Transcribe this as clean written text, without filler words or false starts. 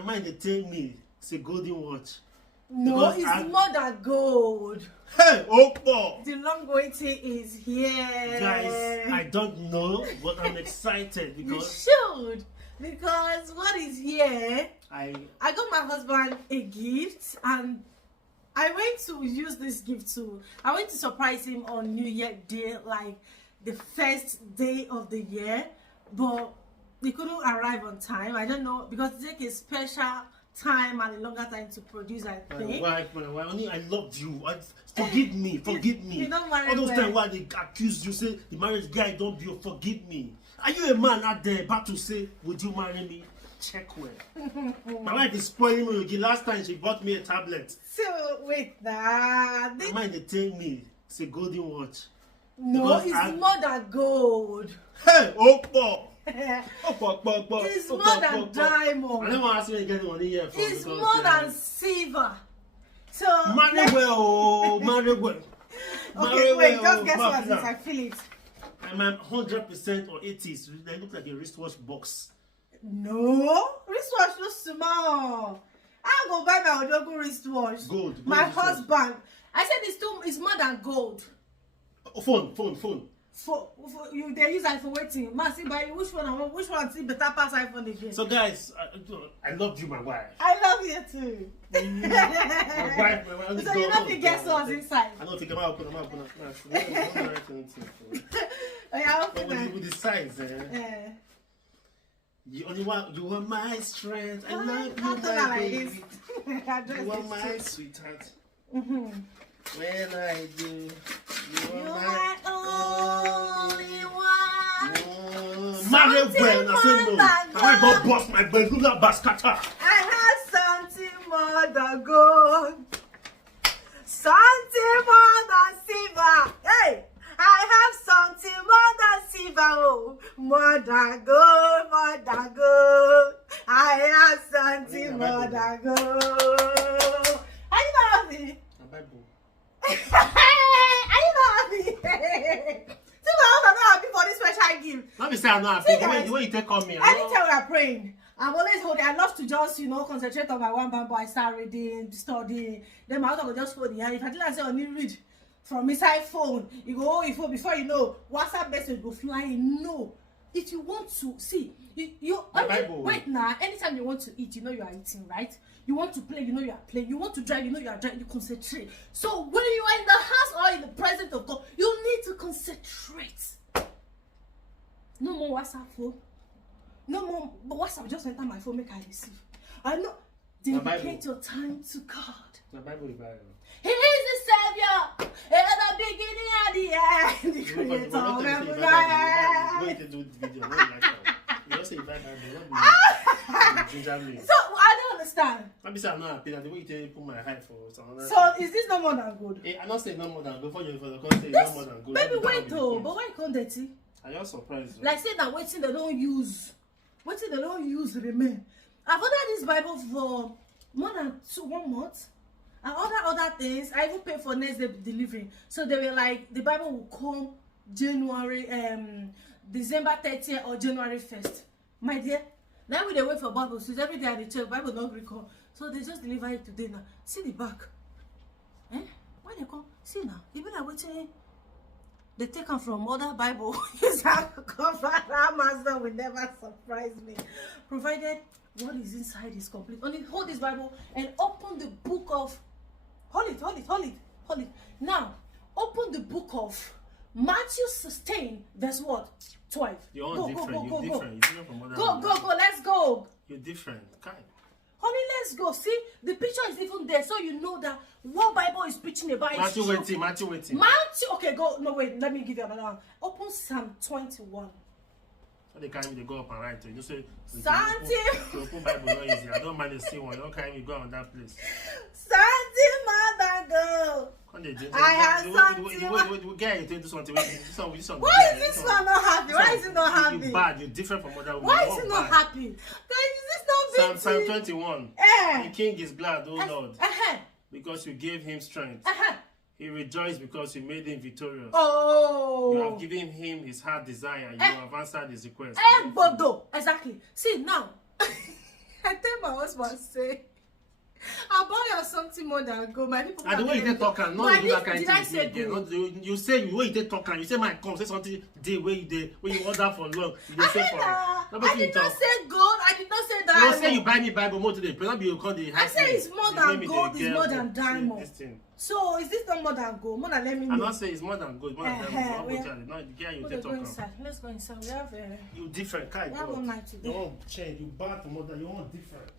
My mind they tell me it's a golden watch. No, it's more than gold. Hey, Opo! The long waiting is here. Guys, I don't know, but I'm excited because you should. Because what is here, I got my husband a gift, and I went to use this gift too. I went to surprise him on New Year Day, like the first day of the year, but he couldn't arrive on time. I don't know, because it takes a special time and a longer time to produce, I think. my wife, only I loved you. Forgive me. You don't marry all those well. times why they accuse you, say the marriage guy don't be, forgive me. Are you a man out there about to say, would you marry me? Check well. My wife is spoiling me again. Last time she bought me a tablet. So wait, that My mind they tell me it's a golden watch. no, it's more than gold. Hey, Opo! It's more than diamond. I don't want to ask you to get money here. It's more than silver. So marry well, marry well. Okay, wait, just guess what this. I feel it. I'm 100% or 80s. They look like a wristwatch box. No, wristwatch looks small. I'll go buy my Odogu wristwatch. Gold. My husband. I said it's more than gold. Phone. For you, they use iPhone waiting. Man, see by which one see better pass iPhone again. So guys, I loved you, my wife. I love you too. My wife. So you don't think guess what's inside? I don't think I'm open. Yeah, open with the size, Yeah. You are my strength. I love you, I'll do my that like baby. this. You are my sweetheart. When I do, you are my only one. Marry well, I say no. I might bust my Bedula Bascata. I have something more than gold, something more than silver. Hey, I have something more than silver, oh, more than gold, more than gold. I have something more than gold. Are you not happy? Are you not happy? See, my husband not happy for this special gift. Let me say I'm not happy. The way you take on me. Anytime we are praying, I'm always holding. I love to just, concentrate on my one Bible. I start reading, studying. Then my husband will just hold the hand. If I do that, say, "Oh, you read from inside phone." You go, "Oh, your phone." Before you know, WhatsApp message go flying. No, if you want to see, wait now. Anytime you want to eat, you are eating, right? You want to play, you are playing. You want to drive, you are driving. You concentrate. So when you are in the house or in the presence of God, you need to concentrate. No more WhatsApp phone. No more WhatsApp. Just enter my phone, make I receive. I know. Dedicate your time to God. The Bible. He is the Savior, at the beginning and the end, the Creator of heaven and earth. Wait to do the video. You don't say Bible. So I don't understand. Let me say I'm not happy that the way you put my height for something. So is this no more than good? I'm not saying no more than good. For the country, no more than good. Baby, wait though. But why can't they see? I just surprised. Like say that waiting they don't use. Waiting they don't use remain. I've ordered this Bible for more than 1 month. And other things. I even paid for next day delivery. So they were like, the Bible will come December 30th or January 1st. My dear, now we they wait for Bible. So every day at the church, Bible don't recall. So they just deliver it today now. See the back. When they come, see now. Even I waiting. They take them from other Bible. Amazon will never surprise me. Provided what is inside is complete. Only hold this Bible and open the book of. Hold it. Now, open the book of Matthew 16, verse what? 12. You're go, different. Go. You're different from other Go. Let's go. You're different. Kind. Honey, let's go. See, the picture is even there, so you know that what Bible is preaching about is true. Matthew waiting. Okay, go. No, wait. Let me give you another one. Open Psalm 21. So they carry me, they go up and right. You say, Santi. Open Bible not easy. I don't mind the same one. You don't carry me, go on that place. Santi, mother, go. I have something. We get you this one. Why is this one not happy? Why is it not happy? You're bad. You're different from other women. Why is it not happy? Guys, is this not Psalm 21. The king is glad, oh Lord, because you gave him strength. He rejoiced because you made him victorious. Oh. You have given him his heart desire. You have answered his request. Bodo. Exactly. See now. I tell my husband say, I buy you something more than gold. My people. And the way you take talk and not do that kind of thing again. gold? Not you say the way you take talk and you say my come say something day where you order for long. You dey say for. I did not say gold. I did not say diamond. You say you buy me Bible more today. Not be you call the. I say it's more than gold. It's more than diamond. So is this not more than gold? More than let me know. I'm not saying it's more than gold. More than diamond. Not the girl you take talk. Let's go inside. We have you different kind. We have one night today. You want change. You bad for more than you want different.